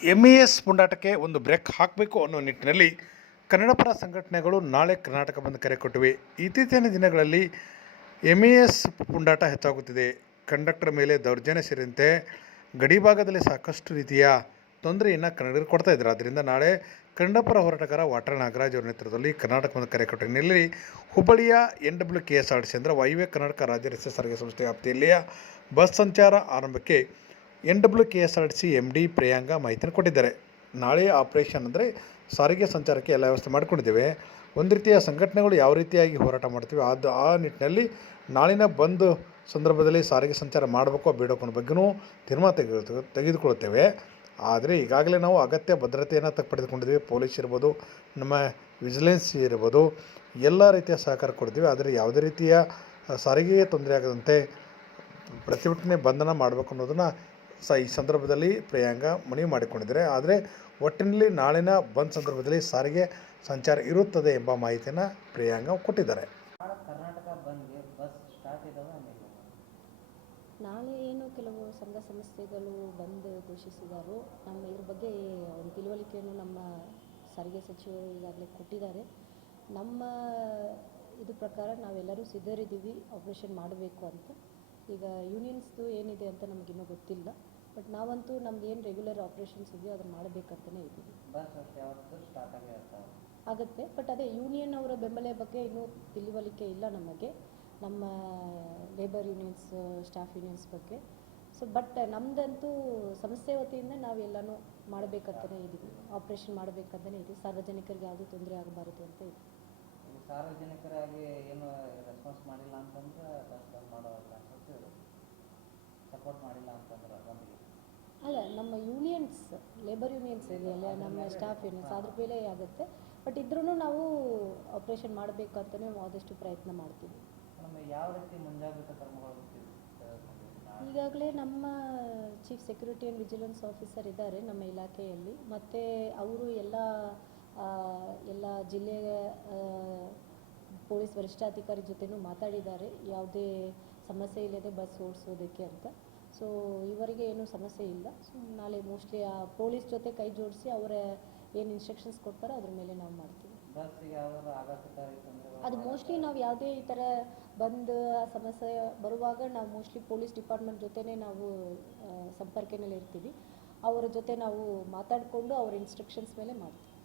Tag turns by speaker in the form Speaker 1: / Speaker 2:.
Speaker 1: M E S ಪುಂಡಾಟಕ್ಕೆ ಒಂದು break ಹಾಕಬೇಕು ಅನ್ನೋ ನಿಟ್ಟಿನಲ್ಲಿ ಕನ್ನಡಪರ ಸಂಘಟನೆಗಳು ನಾಳೆ ಕರ್ನಾಟಕ ಬಂದ್ ಕರೆ ಕೊಟ್ಟಿವೆ. ಇತ್ತೀಚಿನ ದಿನಗಳಲ್ಲಿ ಎಂ ಇ ಎಸ್ ಪುಂಡಾಟ ಹೆಚ್ಚಾಗುತ್ತಿದೆ. ಕಂಡಕ್ಟರ್ ಮೇಲೆ ದೌರ್ಜನ್ಯ ಸೇರಿದಂತೆ ಗಡಿಭಾಗದಲ್ಲಿ ಸಾಕಷ್ಟು ರೀತಿಯ ತೊಂದರೆಯನ್ನು ಕನ್ನಡಿಗರು ಕೊಡ್ತಾ ಇದ್ದಾರೆ. ಆದ್ದರಿಂದ ನಾಳೆ ಕನ್ನಡಪರ ಹೋರಾಟಗಾರ ವಾಟಾಳ್ ನಾಗರಾಜ್ ಅವರ ನೇತೃತ್ವದಲ್ಲಿ ಕರ್ನಾಟಕ ಬಂದ್ ಕರೆ ಕೊಟ್ಟ ಹಿನ್ನೆಲೆಯಲ್ಲಿ ಹುಬ್ಬಳ್ಳಿಯ N W K S R C ಅಂದರೆ ವಾಯುವ್ಯ ಕರ್ನಾಟಕ ರಾಜ್ಯ ರಸ್ತೆ ಸಾರಿಗೆ ಸಂಸ್ಥೆ ವ್ಯಾಪ್ತಿಯಲ್ಲಿಯ ಬಸ್ ಸಂಚಾರ ಆರಂಭಕ್ಕೆ N W K S R T C M D Priyanga ಮಾಹಿತಿಯನ್ನು ಕೊಟ್ಟಿದ್ದಾರೆ. ನಾಳೆ ಆಪರೇಷನ್ ಅಂದರೆ ಸಾರಿಗೆ ಸಂಚಾರಕ್ಕೆ ಎಲ್ಲ ವ್ಯವಸ್ಥೆ ಮಾಡಿಕೊಂಡಿದ್ದೇವೆ. ಒಂದು ರೀತಿಯ ಸಂಘಟನೆಗಳು ಯಾವ ರೀತಿಯಾಗಿ ಹೋರಾಟ ಮಾಡ್ತೀವಿ ಅದು ಆ ನಿಟ್ಟಿನಲ್ಲಿ ನಾಳಿನ ಬಂದ್ ಸಂದರ್ಭದಲ್ಲಿ ಸಾರಿಗೆ ಸಂಚಾರ ಮಾಡಬೇಕೋ ಬೇಡಕ್ಕೋ ಅನ್ನೋ ಬಗ್ಗೆನೂ ತೀರ್ಮಾನ ತೆಗೆದು ತೆಗೆದುಕೊಳ್ಳುತ್ತೇವೆ. ಆದರೆ ಈಗಾಗಲೇ ನಾವು ಅಗತ್ಯ ಭದ್ರತೆಯನ್ನು ತಕ್ಕ ಪಡೆದುಕೊಂಡಿದ್ದೀವಿ. ಪೊಲೀಸ್ ಇರ್ಬೋದು, ನಮ್ಮ ವಿಜಿಲೆನ್ಸ್ ಇರ್ಬೋದು, ಎಲ್ಲ ರೀತಿಯ ಸಹಕಾರ ಕೊಡ್ತೀವಿ. ಆದರೆ ಯಾವುದೇ ರೀತಿಯ ಸಾರಿಗೆ ತೊಂದರೆ ಆಗದಂತೆ ಪ್ರತಿಭಟನೆ ಬಂಧನ ಮಾಡಬೇಕು ಅನ್ನೋದನ್ನು ಸ ಈ ಸಂದರ್ಭದಲ್ಲಿ ಪ್ರಿಯಾಂಕ ಮನವಿ ಮಾಡಿಕೊಂಡಿದ್ದಾರೆ. ಆದರೆ ಒಟ್ಟಿನಲ್ಲಿ ನಾಳಿನ ಬಂದ್ ಸಂದರ್ಭದಲ್ಲಿ ಸಾರಿಗೆ ಸಂಚಾರ ಇರುತ್ತದೆ ಎಂಬ ಮಾಹಿತಿಯನ್ನು ಪ್ರಿಯಾಂಗ ಕೊಟ್ಟಿದ್ದಾರೆ.
Speaker 2: ನಾಳೆ
Speaker 3: ಏನು ಕೆಲವು ಸಂಘ ಸಂಸ್ಥೆಗಳು ಬಂದ್ ಘೋಷಿಸಿದರು. ನಮ್ಮ ಇದ್ರ ಬಗ್ಗೆ ಒಂದು ತಿಳುವಳಿಕೆಯನ್ನು ನಮ್ಮ ಸಾರಿಗೆ ಸಚಿವರು ಈಗಾಗಲೇ ಕೊಟ್ಟಿದ್ದಾರೆ. ನಮ್ಮ ಇದು ಪ್ರಕಾರ ನಾವೆಲ್ಲರೂ ಸಿದ್ಧರಿದ್ದೀವಿ. ಆಪ್ರೇಷನ್ ಮಾಡಬೇಕು ಅಂತ. ಈಗ ಯೂನಿಯನ್ಸ್ದು ಏನಿದೆ ಅಂತ ನಮಗಿನ್ನೂ ಗೊತ್ತಿಲ್ಲ. ಬಟ್ ನಾವಂತೂ ನಮ್ದು ಏನು ರೆಗ್ಯುಲರ್ ಆಪ್ರೇಷನ್ಸ್ ಇದೆಯೋ ಅದನ್ನು ಮಾಡಬೇಕಂತಲೇ ಇದ್ದೀವಿ. ಆಗುತ್ತೆ. ಬಟ್ ಅದೇ ಯೂನಿಯನ್ ಅವರ ಬೆಂಬಲ ಬಗ್ಗೆ ಇನ್ನೂ ತಿಳುವಳಿಕೆ ಇಲ್ಲ ನಮಗೆ. ನಮ್ಮ ಲೇಬರ್ ಯೂನಿಯನ್ಸ್ ಸ್ಟಾಫ್ ಯೂನಿಯನ್ಸ್ ಬಗ್ಗೆ. ಸೊ ಬಟ್ ನಮ್ಮದಂತೂ ಸಂಸ್ಥೆ ವತಿಯಿಂದ ನಾವೆಲ್ಲನೂ ಮಾಡಬೇಕಂತಲೇ ಇದ್ದೀವಿ. ಆಪ್ರೇಷನ್ ಮಾಡಬೇಕಂತಲೇ ಇದ್ದೀವಿ. ಸಾರ್ವಜನಿಕರಿಗೆ ಯಾವುದೂ ತೊಂದರೆ ಆಗಬಾರದು ಅಂತ ಇದೆ
Speaker 2: ಸಾರ್ವಜನಿಕರಾಗಿ ಏನು ರೆಸ್ಪಾನ್ಸ್ ಮಾಡಿಲ್ಲ ಅಂತಂದ್ರೆ ಬಸ್ ಬಂದ್ ಮಾಡೋ ಚಾನ್ಸಸ್ ಸಪೋರ್ಟ್ ಮಾಡಿಲ್ಲ ಅಂತಂದ್ರೆ ಬಂದ್ಗೆ
Speaker 3: ಅಲ್ಲ ನಮ್ಮ ಯೂನಿಯನ್ಸ್ ಲೇಬರ್ ಯೂನಿಯನ್ಸ್ ಇದೆಯಲ್ಲ ನಮ್ಮ ಸ್ಟಾಫ್ ಯೂನಿಯನ್ಸ್ ಅದ್ರ ಮೇಲೆ ಆಗುತ್ತೆ. ಬಟ್ ಇದ್ರೂ ನಾವು ಆಪ್ರೇಷನ್ ಮಾಡಬೇಕು ಅಂತಲೇ ಆದಷ್ಟು ಪ್ರಯತ್ನ ಮಾಡ್ತೀವಿ.
Speaker 2: ನಮ್ಮ ಯಾವ ರೀತಿ ಮುಂಜಾಗ್ರತಾ ಕ್ರಮಗಳು ತೆಗೆದುಕೊಂಡಿದ್ದೀವಿ
Speaker 3: ಈಗಾಗಲೇ ನಮ್ಮ chief security and vigilance officer ಇದ್ದಾರೆ ನಮ್ಮ ಇಲಾಖೆಯಲ್ಲಿ. ಮತ್ತು ಅವರು ಎಲ್ಲ ಎಲ್ಲ ಜಿಲ್ಲೆಯ ಪೊಲೀಸ್ ವರಿಷ್ಠಾಧಿಕಾರಿ ಜೊತೆನೂ ಮಾತಾಡಿದ್ದಾರೆ. ಯಾವುದೇ ಸಮಸ್ಯೆ ಇಲ್ಲದೆ ಬಸ್ ಓಡಿಸೋದಕ್ಕೆ ಅಂತ. ಸೊ ಇವರಿಗೆ ಏನು ಸಮಸ್ಯೆ ಇಲ್ಲ. ಸೊ ನಾಳೆ ಮೋಸ್ಟ್ಲಿ ಆ ಪೊಲೀಸ್ ಜೊತೆ ಕೈ ಜೋಡಿಸಿ ಅವರ ಏನು ಇನ್ಸ್ಟ್ರಕ್ಷನ್ಸ್ ಕೊಡ್ತಾರೋ ಅದ್ರ ಮೇಲೆ ನಾವು ಮಾಡ್ತೀವಿ. ಅದು ಮೋಸ್ಟ್ಲಿ ನಾವು ಯಾವುದೇ ಈ ಥರ ಬಂದು ಆ ಸಮಸ್ಯೆ ಬರುವಾಗ ನಾವು ಮೋಸ್ಟ್ಲಿ ಪೊಲೀಸ್ ಡಿಪಾರ್ಟ್ಮೆಂಟ್ ಜೊತೆನೇ ನಾವು ಸಂಪರ್ಕನಲ್ಲಿ ಇರ್ತೀವಿ ಅವರ ಜೊತೆ ನಾವು ಮಾತಾಡಿಕೊಂಡು ಅವ್ರ ಇನ್ಸ್ಟ್ರಕ್ಷನ್ಸ್ ಮೇಲೆ ಮಾಡ್ತೀವಿ.